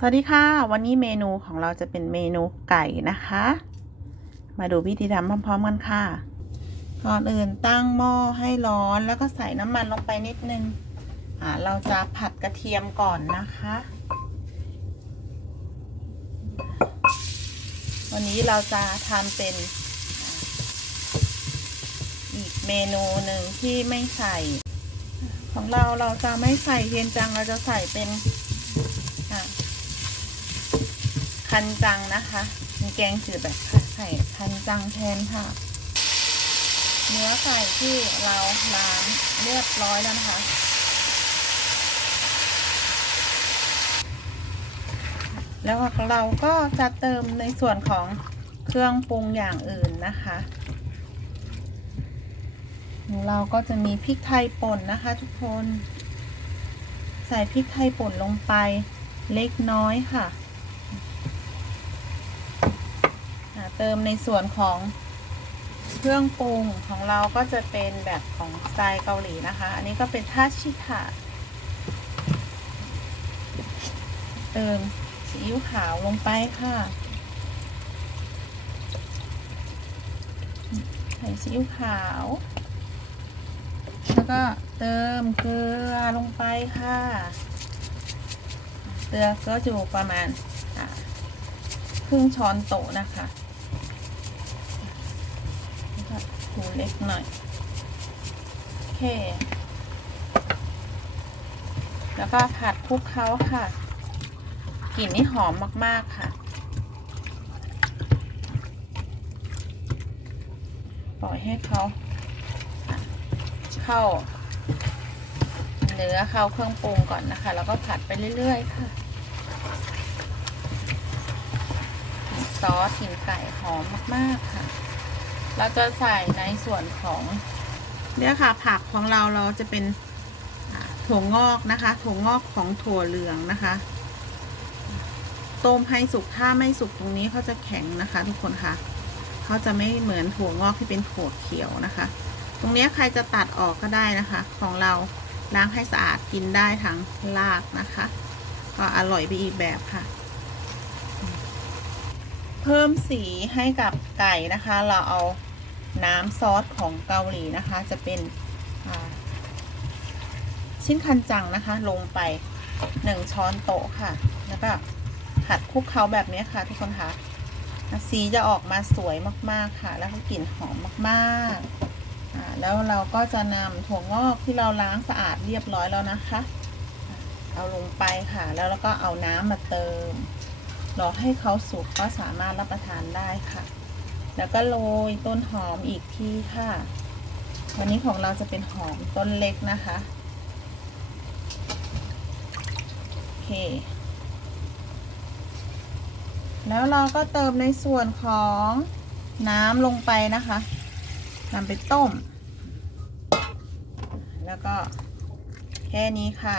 สวัสดีค่ะ วันนี้เมนูของเราจะเป็นเมนูไก่นะคะ มาดูวิธีทำพร้อมๆกันค่ะ ก่อนอื่นตั้งหม้อให้ร้อนแล้วก็ใส่น้ำมันลงไปนิดนึงอ่าเราจะผัดกระเทียมก่อนนะคะ วันนี้เราจะทำเป็นอีกเมนูหนึ่งที่ไม่ใส่ ของเราเราจะไม่ใส่เทียนจังเราจะใส่เป็นอ่า คันจังนะคะ มีแกงจืดแบบไข่คันจังแทนค่ะ เนื้อไก่ที่เราล้างเรียบร้อยแล้วนะคะแล้วเราก็จะเติมในส่วนของเครื่องปรุงอย่างอื่นนะคะ เราก็จะมีพริกไทยป่นนะคะ ทุกคน ใส่พริกไทยป่นลงไปเล็กน้อยค่ะ เติมในส่วนของเครื่องปรุงของเราก็จะเป็นแบบของสไตล์เกาหลีนะคะ อันนี้ก็เป็นทาชิทะเติมซีอิ๊วขาวลงไปค่ะ ใส่ซีอิ๊วขาว แล้วก็เติมเกลือลงไปค่ะ เกลือก็จะอยู่ประมาณครึ่งช้อนโต๊ะนะคะ หูเล็กหน่อยโอเค แล้วก็ผัดคลุกเคล้าค่ะ กลิ่นนี่หอมมาก ๆ ค่ะ ปล่อยให้เขาเข้า เนื้อเข้าเครื่องปรุงก่อนนะคะ แล้วก็ผัดไปเรื่อย ๆ ค่ะซอสถิ่นไก่หอมมาก ๆ ค่ะ เราจะใส่ในส่วนของเนี่ยค่ะ ผักของเราเราจะเป็นถั่วงอกนะคะถั่วงอกของถั่วเหลืองนะคะ ต้มให้สุกถ้าไม่สุกตรงนี้เขาจะแข็งนะคะ ทุกคนค่ะเขาจะไม่เหมือนถั่วงอกที่เป็นถั่วเขียวนะคะ ตรงนี้ใครจะตัดออกก็ได้นะคะ ของเราล้างให้สะอาดกินได้ทั้งรากนะคะ ก็อร่อยไปอีกแบบค่ะ พิ่มสีให้กับไก่นะคะ เราเอาน้ำซอสของเกาหลีนะคะ จะเป็นชิ้นคันจังนะคะ ลงไปหนึ่งช้อนโต๊ะค่ะ แล้วก็ผัดคลุกเคล้าแบบนี้ค่ะ ทุกคนคะสีจะออกมาสวยมากๆค่ะ แล้วก็กลิ่นหอมมากๆแล้วเราก็จะนำถั่วงอกที่เราล้างสะอาดเรียบร้อยแล้วนะคะ เอาลงไปค่ะ แล้วเราก็เอาน้ำมาเติม รอให้เขาสุกก็สามารถรับประทานได้ค่ะ แล้วก็โรยต้นหอมอีกทีค่ะ วันนี้ของเราจะเป็นหอมต้นเล็กนะคะโอเค แล้วเราก็เติมในส่วนของน้ำลงไปนะคะนำไปต้ม แล้วก็แค่นี้ค่ะ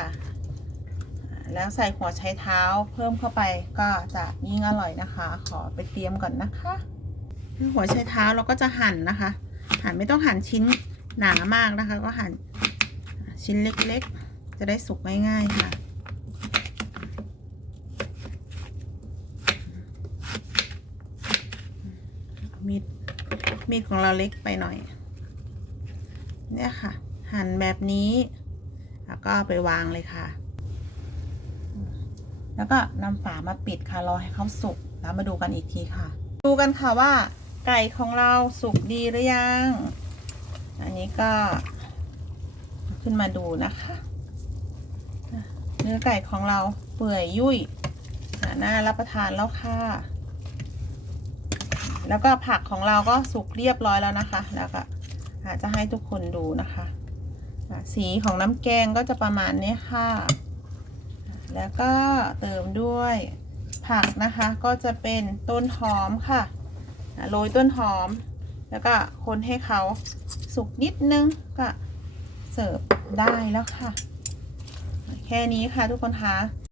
แล้วใส่หัวไชเท้าเพิ่มเข้าไปก็จะยิ่งอร่อยนะคะ ขอไปเตรียมก่อนนะคะ หัวไชเท้าเราก็จะหั่นนะคะ หั่นไม่ต้องหั่นชิ้นหนามากนะคะ ก็หั่นชิ้นเล็กๆ จะได้สุกง่ายๆค่ะมีดมีดของเราเล็กไปหน่อย เนี่ยค่ะ หั่นแบบนี้ แล้วก็ไปวางเลยค่ะ แล้วก็นำฝามาปิดค่ะรอให้เขาสุกแล้วมาดูกันอีกทีค่ะ ดูกันค่ะว่า ไก่ของเราสุกดีหรือยัง อันนี้ก็ขึ้นมาดูนะคะ เนื้อไก่ของเราเปื่อยยุ่ยน่ารับประทานแล้วค่ะ แล้วก็ผักของเราก็สุกเรียบร้อยแล้วนะคะ แล้วก็อาจจะให้ทุกคนดูนะคะ สีของน้ำแกงก็จะประมาณนี้ค่ะ แล้วก็เติมด้วยผักนะคะ ก็จะเป็นต้นหอมค่ะโรยต้นหอม แล้วก็คนให้เขาสุกนิดนึงก็เสิร์ฟได้แล้วค่ะ แค่นี้ค่ะทุกคนคะ